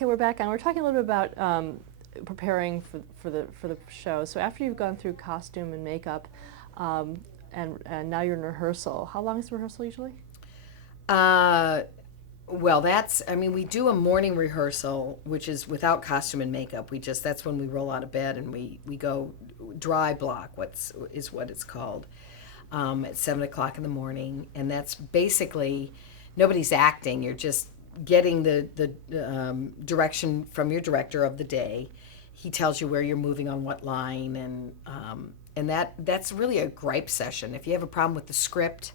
Okay, we're back on. We're talking a little bit about preparing for the show. So after you've gone through costume and makeup, and now you're in rehearsal. How long is the rehearsal usually? Well, we do a morning rehearsal, which is without costume and makeup. That's when we roll out of bed and we go dry block, what it's called, at 7 o'clock in the morning. And that's basically, nobody's acting. You're just getting the direction from your director of the day. He tells you where you're moving on what line, and that's really a gripe session. If you have a problem with the script,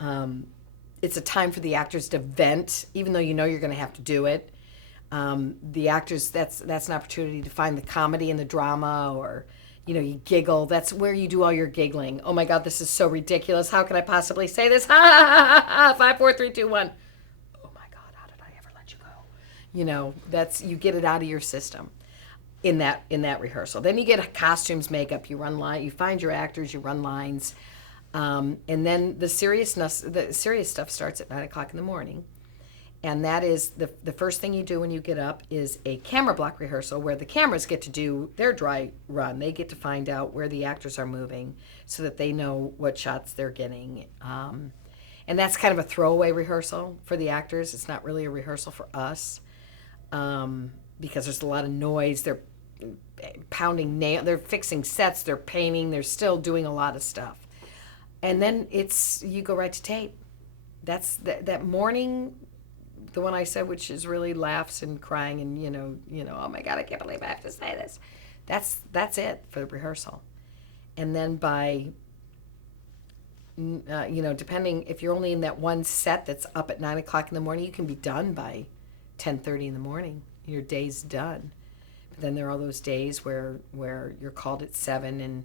it's a time for the actors to vent, even though you know you're going to have to do it. The actors, that's an opportunity to find the comedy and the drama, or you giggle. That's where you do all your giggling. Oh my God, this is so ridiculous. How can I possibly say this? Ha ha ha ha! 5, 4, 3, 2, 1. Oh my God, how did I ever let you go? That's, you get it out of your system in that rehearsal. Then you get costumes, makeup. You run line. You find your actors. You run lines. And then the serious stuff starts at 9 o'clock in the morning. And that is the first thing you do when you get up is a camera block rehearsal, where the cameras get to do their dry run. They get to find out where the actors are moving so that they know what shots they're getting. And that's kind of a throwaway rehearsal for the actors. It's not really a rehearsal for us, because there's a lot of noise. They're pounding nail. They're fixing sets. They're painting. They're still doing a lot of stuff. And then you go right to tape. That's that morning, the one I said, which is really laughs and crying and oh my God, I can't believe I have to say this. That's it for the rehearsal. And then by depending, if you're only in that one set that's up at 9 o'clock in the morning, you can be done by 10:30 in the morning. Your day's done. But then there are all those days where you're called at 7 and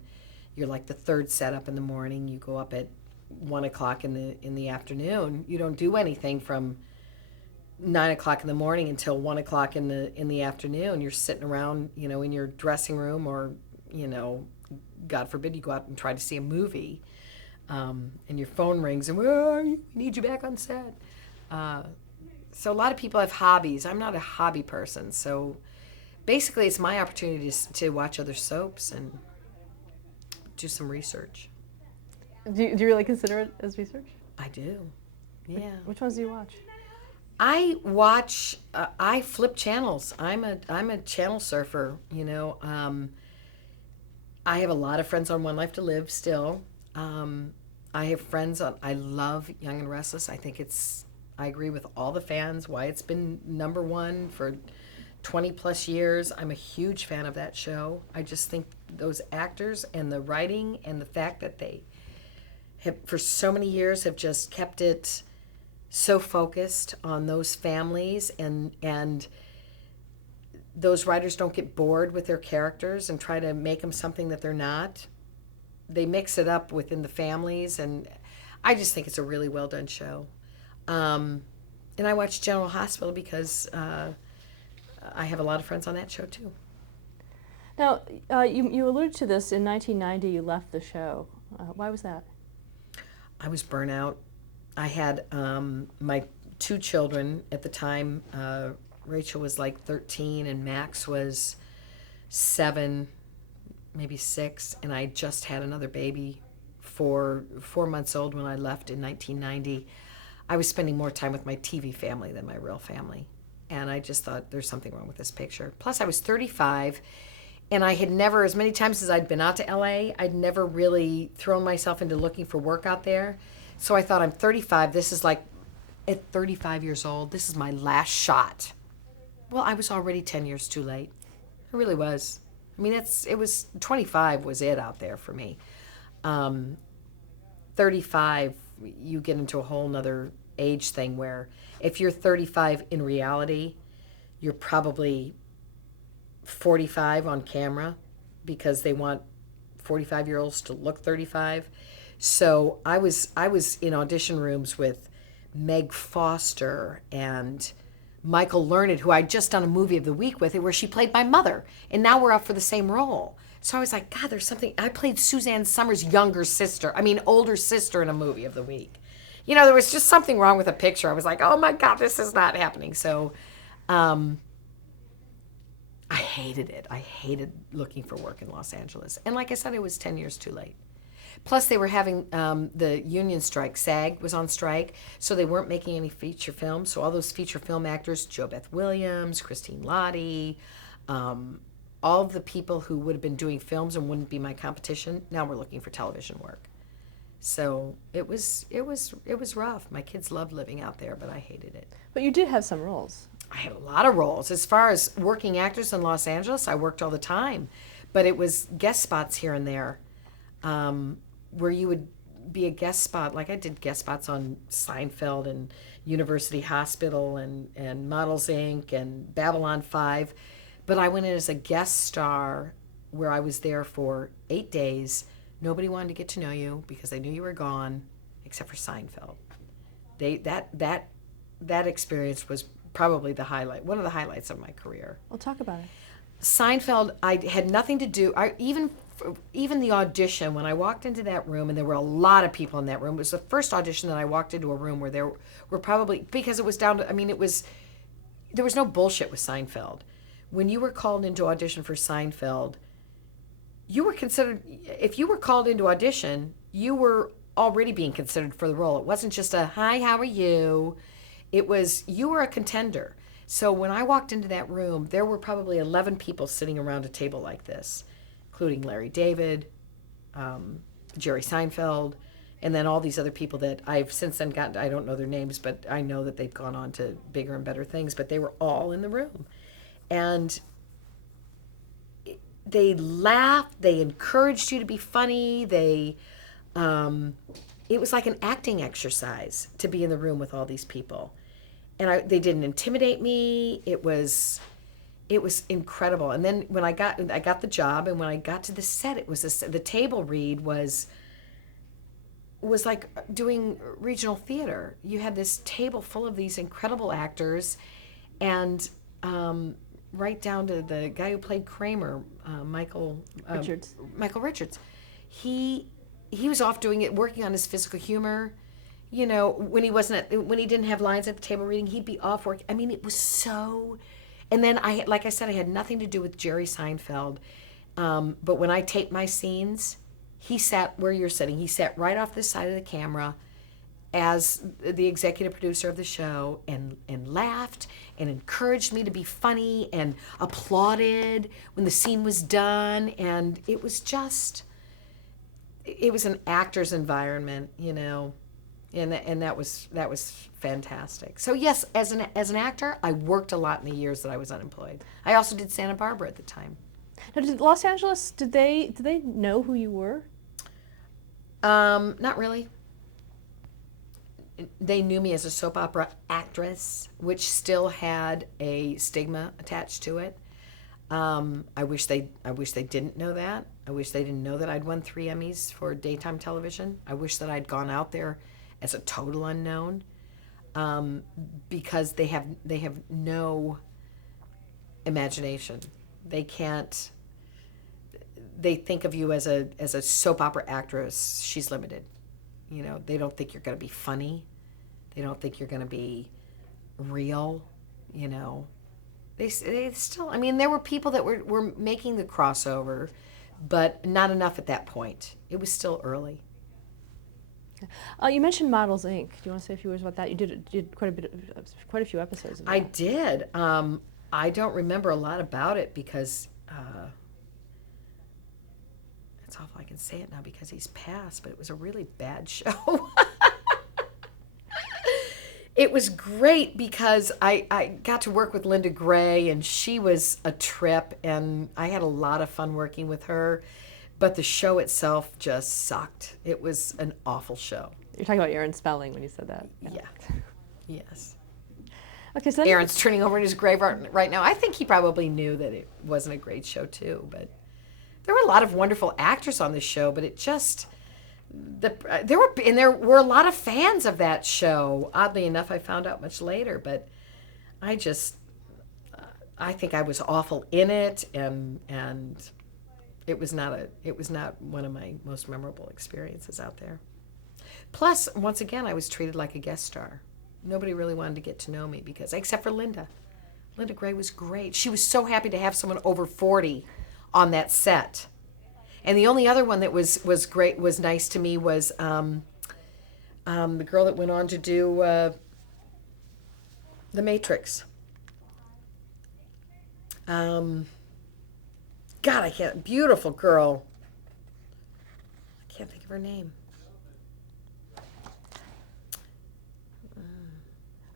you're like the third setup in the morning. You go up at 1 o'clock in the afternoon. You don't do anything from 9 o'clock in the morning until 1 o'clock in the afternoon. You're sitting around, in your dressing room, or God forbid you go out and try to see a movie, and your phone rings and where are you? We need you back on set. So a lot of people have hobbies. I'm not a hobby person, so basically it's my opportunity to watch other soaps and do some research. Do you really consider it as research? I do. Yeah. Which ones do you watch? I watch. I flip channels. I'm a channel surfer. I have a lot of friends on One Life to Live still. I have friends on. I love Young and Restless. I agree with all the fans why it's been number one for 20 plus years. I'm a huge fan of that show. I just think those actors and the writing and the fact that they have for so many years have just kept it so focused on those families, and those writers don't get bored with their characters and try to make them something that they're not. They mix it up within the families, and I just think it's a really well done show. And I watch General Hospital because I have a lot of friends on that show too. Now, you alluded to this. In 1990, you left the show. Why was that? I was burnout. I had my 2 children at the time. Rachel was like 13 and Max was 7, maybe 6, and I just had another baby, 4 months old when I left in 1990. I was spending more time with my TV family than my real family, and I just thought there's something wrong with this picture. Plus, I was 35, and I had never, as many times as I'd been out to LA, I'd never really thrown myself into looking for work out there. So I thought, I'm 35. This is like, at 35 years old, this is my last shot. Well, I was already 10 years too late. I really was. I mean, it was 25 was it out there for me. 35, you get into a whole nother age thing where if you're 35 in reality, you're probably 45 on camera because they want 45-year-olds to look 35. So I was in audition rooms with Meg Foster and Michael Learned, who I'd just done a movie of the week with, where she played my mother, and now we're up for the same role. So I was like, God, there's something. I played Suzanne Summers' older sister in a movie of the week. There was just something wrong with the picture. I was like, oh my God, this is not happening. So hated it. I hated looking for work in Los Angeles. And like I said, it was 10 years too late. Plus, they were having the union strike. SAG was on strike, so they weren't making any feature films. So all those feature film actors, Jo Beth Williams, Christine Lottie, all of the people who would have been doing films and wouldn't be my competition, now were looking for television work. So it was rough. My kids loved living out there, but I hated it. But you did have some roles. I had a lot of roles. As far as working actors in Los Angeles, I worked all the time, but it was guest spots here and there, where you would be a guest spot. Like I did guest spots on Seinfeld and University Hospital and Models Inc. and Babylon 5, but I went in as a guest star where I was there for 8 days. Nobody wanted to get to know you because they knew you were gone, except for Seinfeld. That experience was probably one of the highlights of my career. Well, talk about it. Seinfeld, I had nothing to do. Even the audition, when I walked into that room, and there were a lot of people in that room. It was the first audition that I walked into a room where there were probably, because it was down to, there was no bullshit with Seinfeld. When you were called into audition for Seinfeld, you were considered, if you were called into audition, you were already being considered for the role. It wasn't just a, hi, how are you? It was, you were a contender. So when I walked into that room, there were probably 11 people sitting around a table like this, including Larry David, Jerry Seinfeld, and then all these other people that I've since then gotten, I don't know their names, but I know that they've gone on to bigger and better things, but they were all in the room. And they laughed, they encouraged you to be funny, it was like an acting exercise to be in the room with all these people. And they didn't intimidate me. It was incredible. And then when I got the job, and when I got to the set, it was the table read was like doing regional theater. You had this table full of these incredible actors, and right down to the guy who played Kramer, Michael Richards. He was off doing it, working on his physical humor. You know, when he didn't have lines at the table reading, he'd be off work. It was so. And then like I said, I had nothing to do with Jerry Seinfeld. But when I taped my scenes, he sat where you're sitting. He sat right off the side of the camera as the executive producer of the show, and laughed and encouraged me to be funny and applauded when the scene was done. And it was an actor's environment, you know. And that was fantastic. So yes, as an actor, I worked a lot in the years that I was unemployed. I also did Santa Barbara at the time. Now, did Los Angeles, did they know who you were? Not really. They knew me as a soap opera actress, which still had a stigma attached to it. I wish they didn't know that. I wish they didn't know that I'd won 3 Emmys for daytime television. I wish that I'd gone out there as a total unknown, because they have no imagination. They think of you as a soap opera actress. She's limited. You know, they don't think you're going to be funny. They don't think you're going to be real. You know, they still. There were people that were making the crossover, but not enough at that point. It was still early. You mentioned Models Inc. Do you want to say a few words about that? You did quite a few episodes of that. I did. I don't remember a lot about it because it's awful I can say it now because he's passed, but it was a really bad show. It was great because I got to work with Linda Gray, and she was a trip, and I had a lot of fun working with her. But the show itself just sucked. It was an awful show. You're talking about Aaron Spelling when you said that. Yeah. Yes. Okay, so Aaron's turning over in his grave right now. I think he probably knew that it wasn't a great show too. But there were a lot of wonderful actors on the show. But it just there were a lot of fans of that show. Oddly enough, I found out much later. But I think I was awful in it, and. It was not one of my most memorable experiences out there. Plus, once again, I was treated like a guest star. Nobody really wanted to get to know me except for Linda. Linda Gray was great. She was so happy to have someone over 40 on that set. And the only other one that was great, was nice to me, was the girl that went on to do The Matrix. God, I can't. Beautiful girl. I can't think of her name.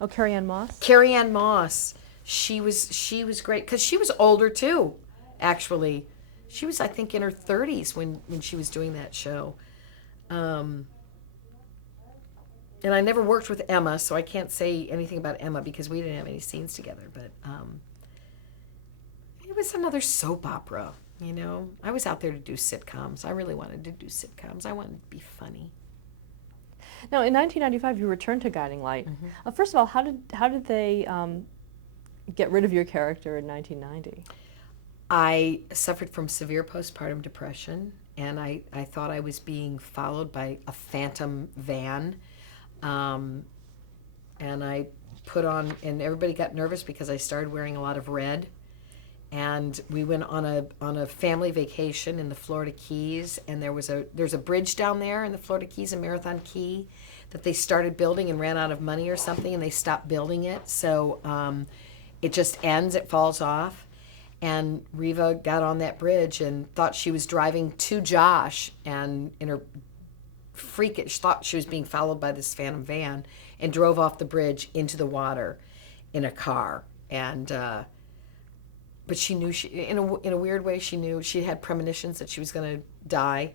Oh, Carrie Ann Moss? Carrie Ann Moss. She was great because she was older too. Actually, she was, I think, in her 30s when she was doing that show. And I never worked with Emma, so I can't say anything about Emma because we didn't have any scenes together. But it was another soap opera. You know, I was out there to do sitcoms. I really wanted to do sitcoms. I wanted to be funny. Now, in 1995, you returned to Guiding Light. First of all, how did they get rid of your character in 1990? I suffered from severe postpartum depression, and I thought I was being followed by a phantom van. And I put on, and everybody got nervous because I started wearing a lot of red. And we went on a family vacation in the Florida Keys, and there's a bridge down there in the Florida Keys, in Marathon Key, that they started building and ran out of money or something, and they stopped building it. So it just ends, it falls off. And Reva got on that bridge and thought she was driving to Josh, and in her freakish thought she was being followed by this phantom van, and drove off the bridge into the water in a car. And but she knew, in a weird way, she knew, she had premonitions that she was going to die.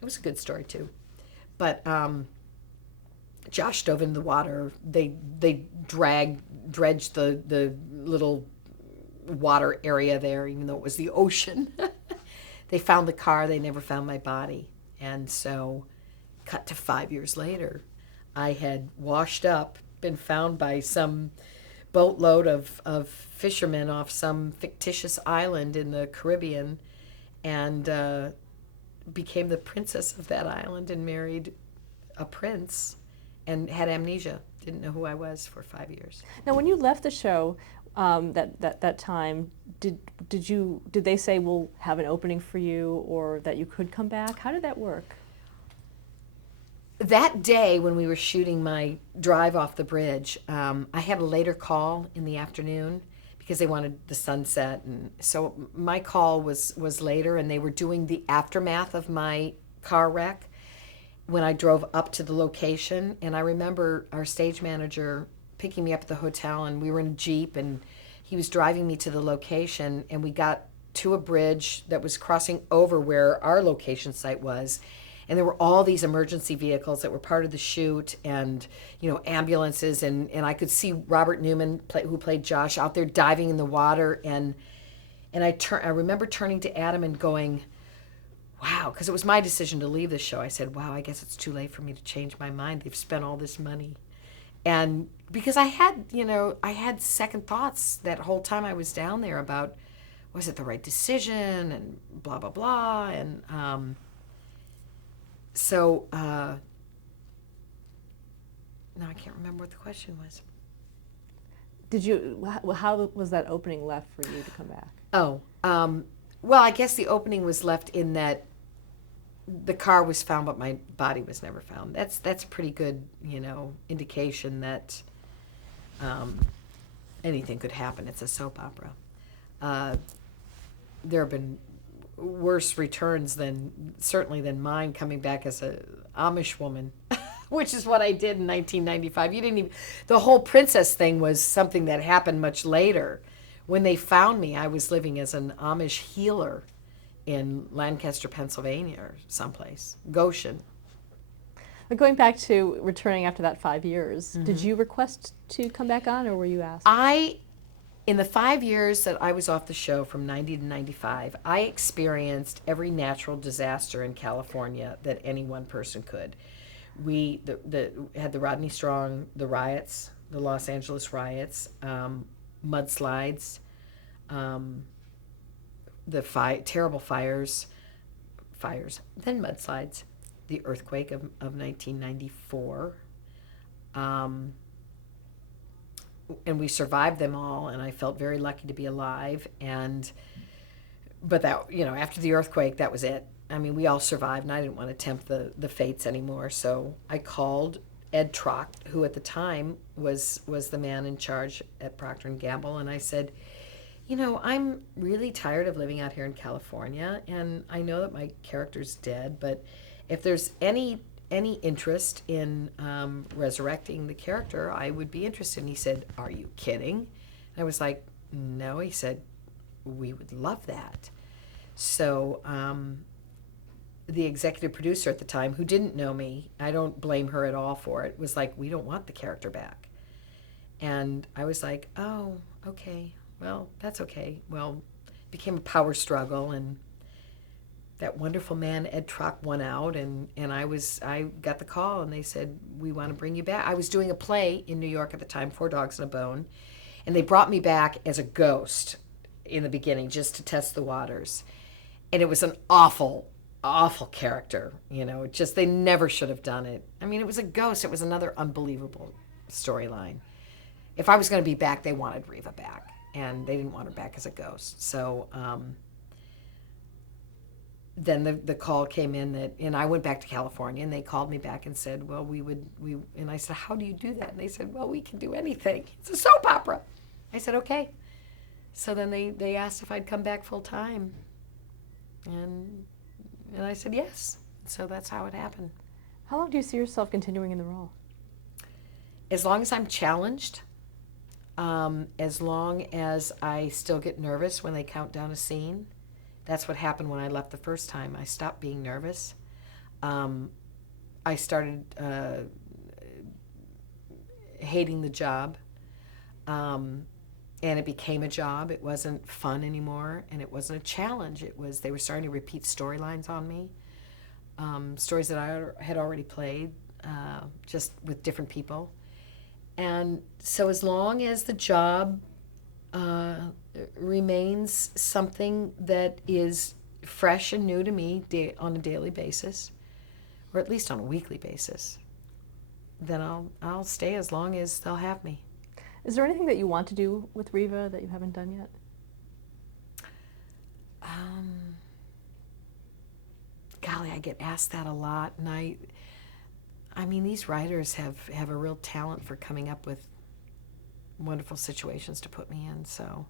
It was a good story too. But Josh dove into the water. They dredged the little water area there, even though it was the ocean. They found the car. They never found my body. And so, cut to 5 years later, I had washed up, been found by some boatload of fishermen off some fictitious island in the Caribbean, and became the princess of that island, and married a prince, and had amnesia. Didn't know who I was for 5 years. Now, when you left the show, that time, did they say we'll have an opening for you, or that you could come back? How did that work? That day when we were shooting my drive off the bridge, I had a later call in the afternoon because they wanted the sunset, and so my call was later, and they were doing the aftermath of my car wreck when I drove up to the location. And I remember our stage manager picking me up at the hotel, and we were in a Jeep, and he was driving me to the location, and we got to a bridge that was crossing over where our location site was. And there were all these emergency vehicles that were part of the shoot, and, you know, ambulances, and I could see Robert Newman, who played Josh, out there diving in the water, and I remember turning to Adam and going, wow, because it was my decision to leave the show. I said, wow, I guess it's too late for me to change my mind. They've spent all this money. And because I had second thoughts that whole time I was down there about, was it the right decision, and blah, blah, blah, and so, now I can't remember what the question was. How was that opening left for you to come back? Oh, well, I guess the opening was left in that the car was found, but my body was never found. That's a pretty good, indication that anything could happen. It's a soap opera. There have been worse returns certainly than mine, coming back as a Amish woman, which is what I did in 1995. The whole princess thing was something that happened much later. When they found me, I was living as an Amish healer in Lancaster, Pennsylvania, or someplace, Goshen. But going back to returning after that 5 years, did you request to come back on, or were you asked? In the 5 years that I was off the show from 90 to 95, I experienced every natural disaster in California that any one person could. We had the Rodney Strong, the riots, the Los Angeles riots, mudslides, terrible fires, then mudslides, the earthquake of 1994, and we survived them all, and I felt very lucky to be alive. But that, after the earthquake, that was it. I mean, we all survived, and I didn't want to tempt the fates anymore. So I called Ed Trock, who at the time was the man in charge at Procter and Gamble, and I said, I'm really tired of living out here in California, and I know that my character's dead, but if there's any interest in resurrecting the character, I would be interested. And he said, "Are you kidding?" And I was like, "No." He said, "We would love that." So the executive producer at the time, who didn't know me, I don't blame her at all for it, was like, "We don't want the character back." And I was like, "Oh, okay. Well, that's okay." Well, it became a power struggle, and that wonderful man, Ed Trock, won out, and I got the call, and they said, "We want to bring you back." I was doing a play in New York at the time, Four Dogs and a Bone, and they brought me back as a ghost in the beginning just to test the waters. And it was an awful, awful character. They never should have done it. I mean, it was a ghost. It was another unbelievable storyline. If I was going to be back, they wanted Reva back, and they didn't want her back as a ghost. So then the call came in and I went back to California, and they called me back and said, "Well, and I said, "How do you do that?" And they said, "Well, we can do anything. It's a soap opera." I said, "Okay." So then they asked if I'd come back full time, and I said yes. So that's how it happened. How long do you see yourself continuing in the role? As long as I'm challenged, as long as I still get nervous when they count down a scene. That's what happened when I left the first time. I stopped being nervous. I started hating the job, and it became a job. It wasn't fun anymore, and it wasn't a challenge. They were starting to repeat storylines on me, stories that I had already played, just with different people. And so as long as the job remains something that is fresh and new to me on a daily basis, or at least on a weekly basis, then I'll stay as long as they'll have me. Is there anything that you want to do with Reva that you haven't done yet? Golly, I get asked that a lot, and I mean, these writers have a real talent for coming up with wonderful situations to put me in, so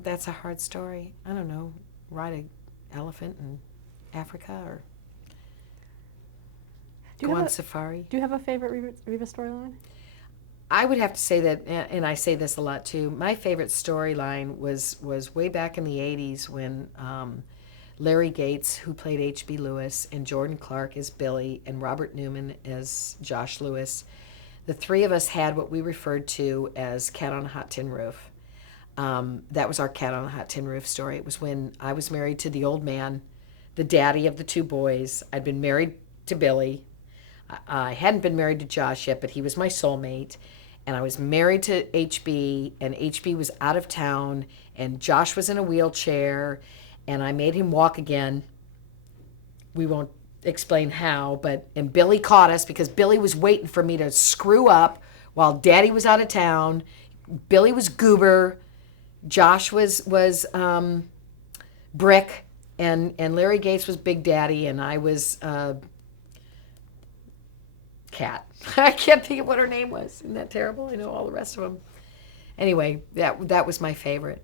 that's a hard story. I don't know, ride an elephant in Africa, or go on safari. Do you have a favorite Reva storyline? I would have to say that, and I say this a lot too, my favorite storyline was way back in the 80s when Larry Gates, who played H.B. Lewis, and Jordan Clark as Billy, and Robert Newman as Josh Lewis, the three of us had what we referred to as Cat on a Hot Tin Roof. That was our Cat on a Hot Tin Roof story. It was when I was married to the old man, the daddy of the two boys. I'd been married to Billy. I hadn't been married to Josh yet, but he was my soulmate. And I was married to HB, and HB was out of town, and Josh was in a wheelchair, and I made him walk again. We won't explain how, and Billy caught us because Billy was waiting for me to screw up while Daddy was out of town. Billy was Goober, Josh was Brick, and Larry Gates was Big Daddy, and I was Cat. I can't think of what her name was. Isn't that terrible? I know all the rest of them. Anyway, that was my favorite.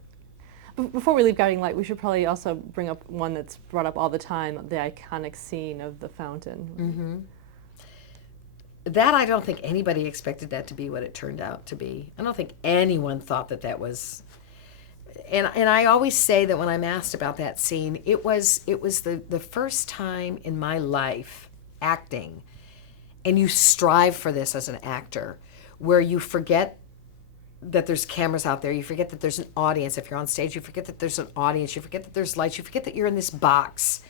Before we leave Guiding Light, we should probably also bring up one that's brought up all the time, the iconic scene of the fountain. Mm-hmm. That, I don't think anybody expected that to be what it turned out to be. I don't think anyone thought that was... And I always say that when I'm asked about that scene, it was the first time in my life acting, and you strive for this as an actor, where you forget that there's cameras out there, you forget that there's an audience. If you're on stage, you forget that there's an audience, you forget that there's lights, you forget that you're in this box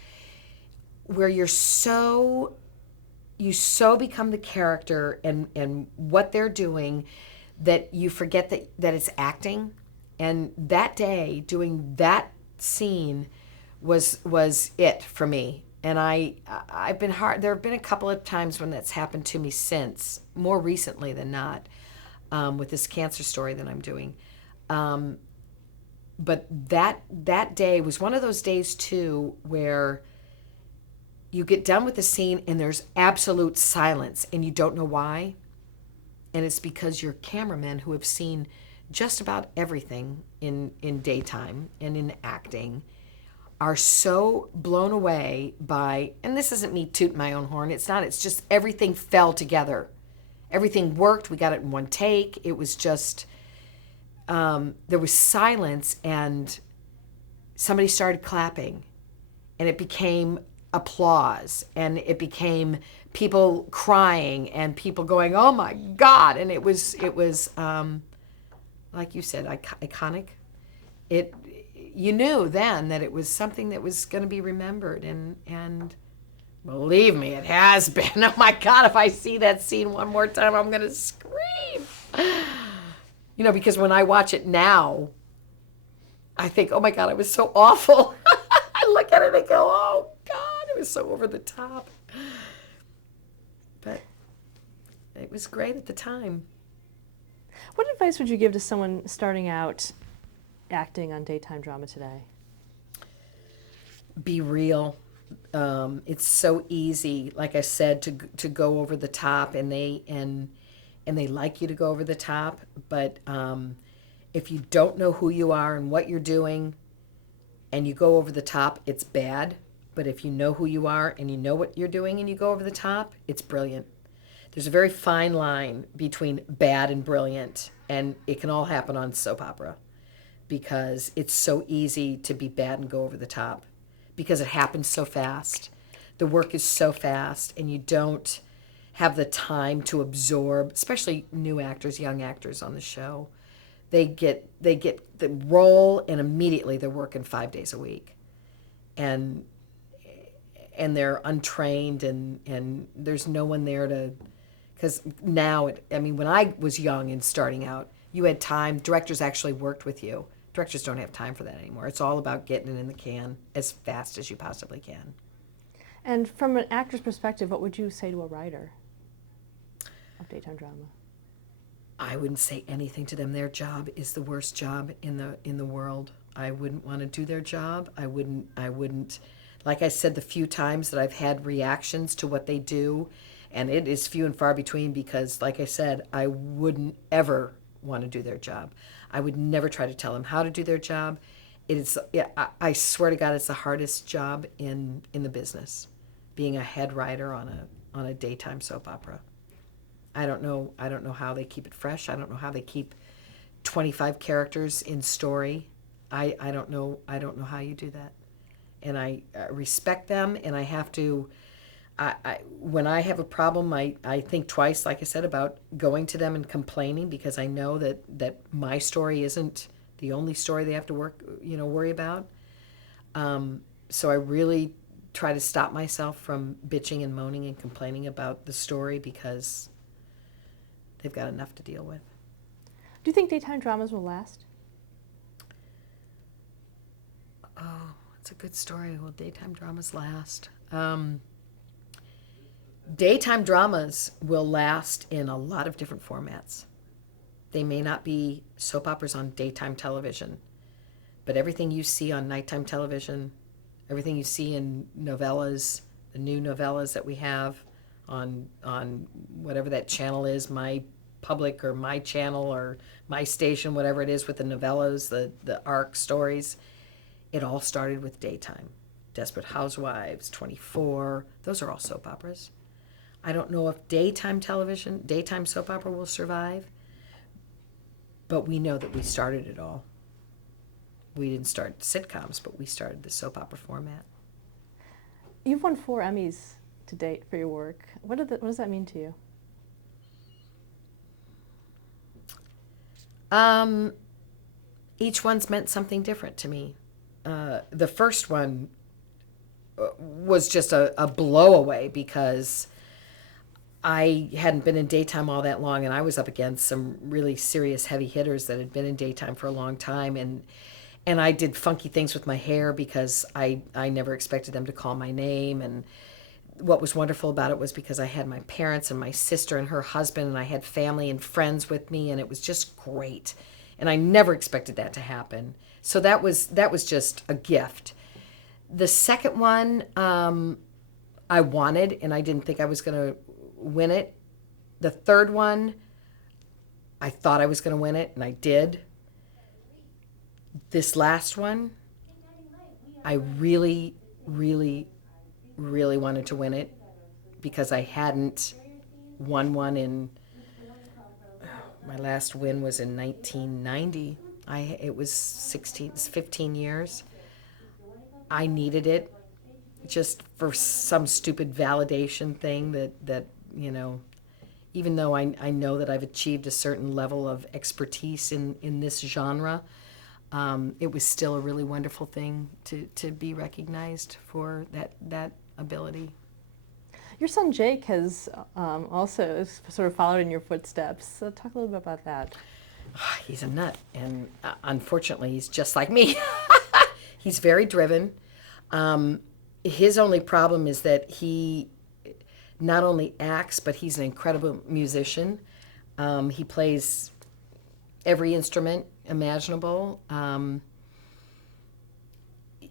where you so become the character and what they're doing that you forget that it's acting. And that day, doing that scene was it for me. And I've been hard. There have been a couple of times when that's happened to me since, more recently than not. with this cancer story that I'm doing. Um, but that day was one of those days too where you get done with the scene and there's absolute silence and you don't know why. And it's because your cameramen who have seen just about everything in daytime and in acting are so blown away by, and this isn't me tooting my own horn, it's not, it's just everything fell together. Everything worked. We got it in one take. It was just, there was silence and somebody started clapping and it became applause and it became people crying and people going, oh my God. And it was like you said, iconic. You knew then that it was something that was going to be remembered, and believe me, it has been. Oh my God, if I see that scene one more time, I'm going to scream. Because when I watch it now, I think, oh my God, it was so awful. I look at it and go, oh God, it was so over the top. But it was great at the time. What advice would you give to someone starting out acting on daytime drama today? Be real. It's so easy, like I said, to go over the top, and they like you to go over the top. But if you don't know who you are and what you're doing, and you go over the top, it's bad. But if you know who you are and you know what you're doing and you go over the top, it's brilliant. There's a very fine line between bad and brilliant, and it can all happen on soap opera because it's so easy to be bad and go over the top because it happens so fast. The work is so fast, and you don't have the time to absorb, especially new actors, young actors on the show. They get the role, and immediately they're working 5 days a week, and they're untrained, and there's no one there to. Because now, when I was young and starting out, you had time. Directors actually worked with you. Directors don't have time for that anymore. It's all about getting it in the can as fast as you possibly can. And from an actor's perspective, what would you say to a writer of daytime drama? I wouldn't say anything to them. Their job is the worst job in the world. I wouldn't want to do their job. I wouldn't. Like I said, the few times that I've had reactions to what they do, and it is few and far between because, like I said, I wouldn't ever want to do their job. I would never try to tell them how to do their job. I swear to God, it's the hardest job in the business, being a head writer on a daytime soap opera. I don't know how they keep it fresh. I don't know how they keep 25 characters in story. I don't know how you do that. And I respect them, and I have to. When I have a problem, I think twice, like I said, about going to them and complaining because I know that my story isn't the only story they have to worry about. So I really try to stop myself from bitching and moaning and complaining about the story because they've got enough to deal with. Do you think daytime dramas will last? Oh, it's a good story. Will daytime dramas last? Daytime dramas will last in a lot of different formats. They may not be soap operas on daytime television, but everything you see on nighttime television, everything you see in novellas, the new novellas that we have on whatever that channel is, My Public or My Channel or My Station, whatever it is with the novellas, the arc stories, it all started with daytime. Desperate Housewives, 24, those are all soap operas. I don't know if daytime soap opera will survive, but we know that we started it all. We didn't start sitcoms, but we started the soap opera format. You've won 4 Emmys to date for your work. What does that mean to you? Each one's meant something different to me. The first one was just a blowaway because I hadn't been in daytime all that long, and I was up against some really serious heavy hitters that had been in daytime for a long time, and I did funky things with my hair because I never expected them to call my name, and what was wonderful about it was because I had my parents and my sister and her husband, and I had family and friends with me, and it was just great. And I never expected that to happen. So that was just a gift. The second one, I wanted, and I didn't think I was going to win it. The third one, I thought I was going to win it, and I did. This last one, I really, really, really wanted to win it because I hadn't won one in, my last win was in 1990. It was 15 years. I needed it just for some stupid validation thing that even though I know that I've achieved a certain level of expertise in this genre, it was still a really wonderful thing to be recognized for that ability. Your son Jake has also sort of followed in your footsteps. So talk a little bit about that. He's a nut, and unfortunately, he's just like me. He's very driven. His only problem is that he not only acts, but he's an incredible musician. He plays every instrument imaginable.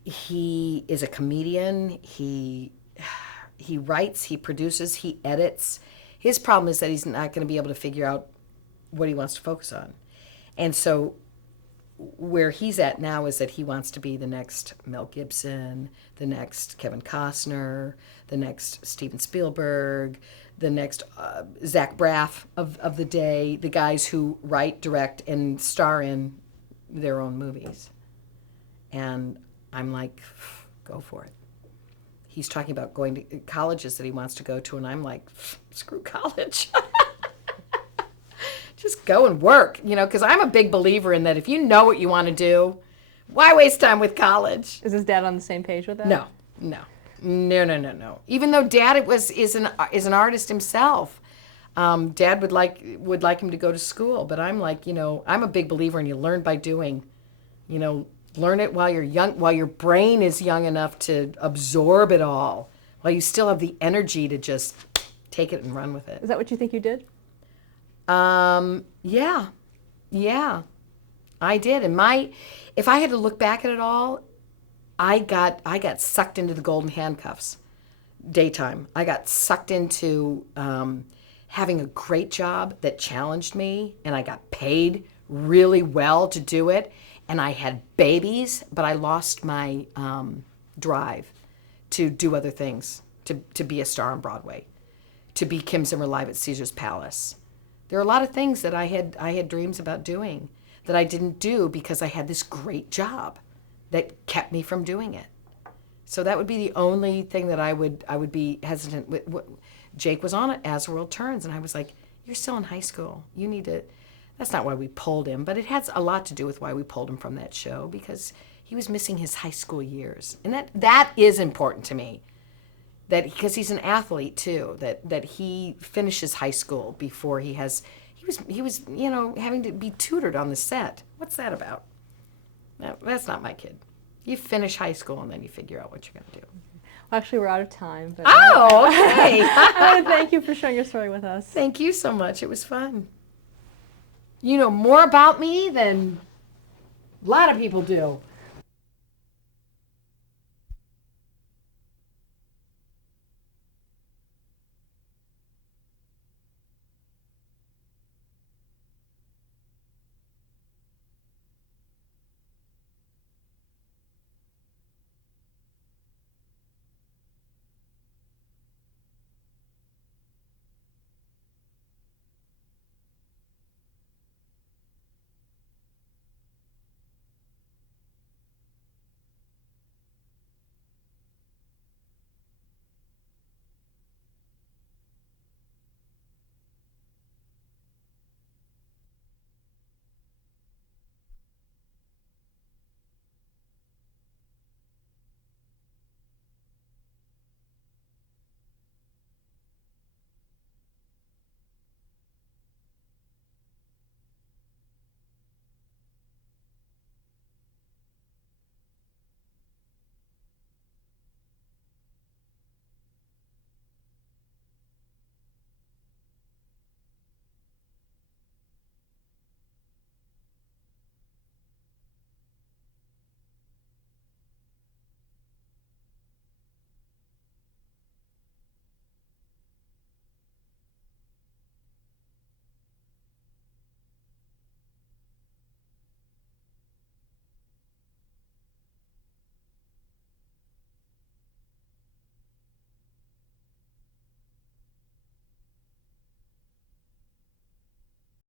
He is a comedian. He writes, he produces, he edits. His problem is that he's not going to be able to figure out what he wants to focus on. And so where he's at now is that he wants to be the next Mel Gibson, the next Kevin Costner, the next Steven Spielberg, the next Zach Braff of the day, the guys who write, direct, and star in their own movies. And I'm like, go for it. He's talking about going to colleges that he wants to go to, and I'm like, screw college. Just go and work, because I'm a big believer in that if you know what you want to do, why waste time with college? Is his dad on the same page with that? No. Even though Dad is an artist himself, Dad would like him to go to school, but I'm like, I'm a big believer in you learn by doing. Learn it while you're young, while your brain is young enough to absorb it all, while you still have the energy to just take it and run with it. Is that what you think you did? Yeah, I did. And if I had to look back at it all, I got sucked into the golden handcuffs. Daytime. I got sucked into having a great job that challenged me, and I got paid really well to do it. And I had babies, but I lost my drive to do other things, to be a star on Broadway, to be Kim Zimmer live at Caesar's Palace. There are a lot of things that I had dreams about doing that I didn't do because I had this great job that kept me from doing it. So that would be the only thing that I would be hesitant with. Jake was on it, As the World Turns, and I was like, you're still in high school. You need to. That's not why we pulled him, but it has a lot to do with why we pulled him from that show, because he was missing his high school years. And that is important to me. Because he's an athlete too, that he finishes high school before he was having to be tutored on the set. What's that about? No, that's not my kid. You finish high school and then you figure out what you're going to do. Well, actually, we're out of time. But oh, okay. I want to thank you for sharing your story with us. Thank you so much. It was fun. You know more about me than a lot of people do.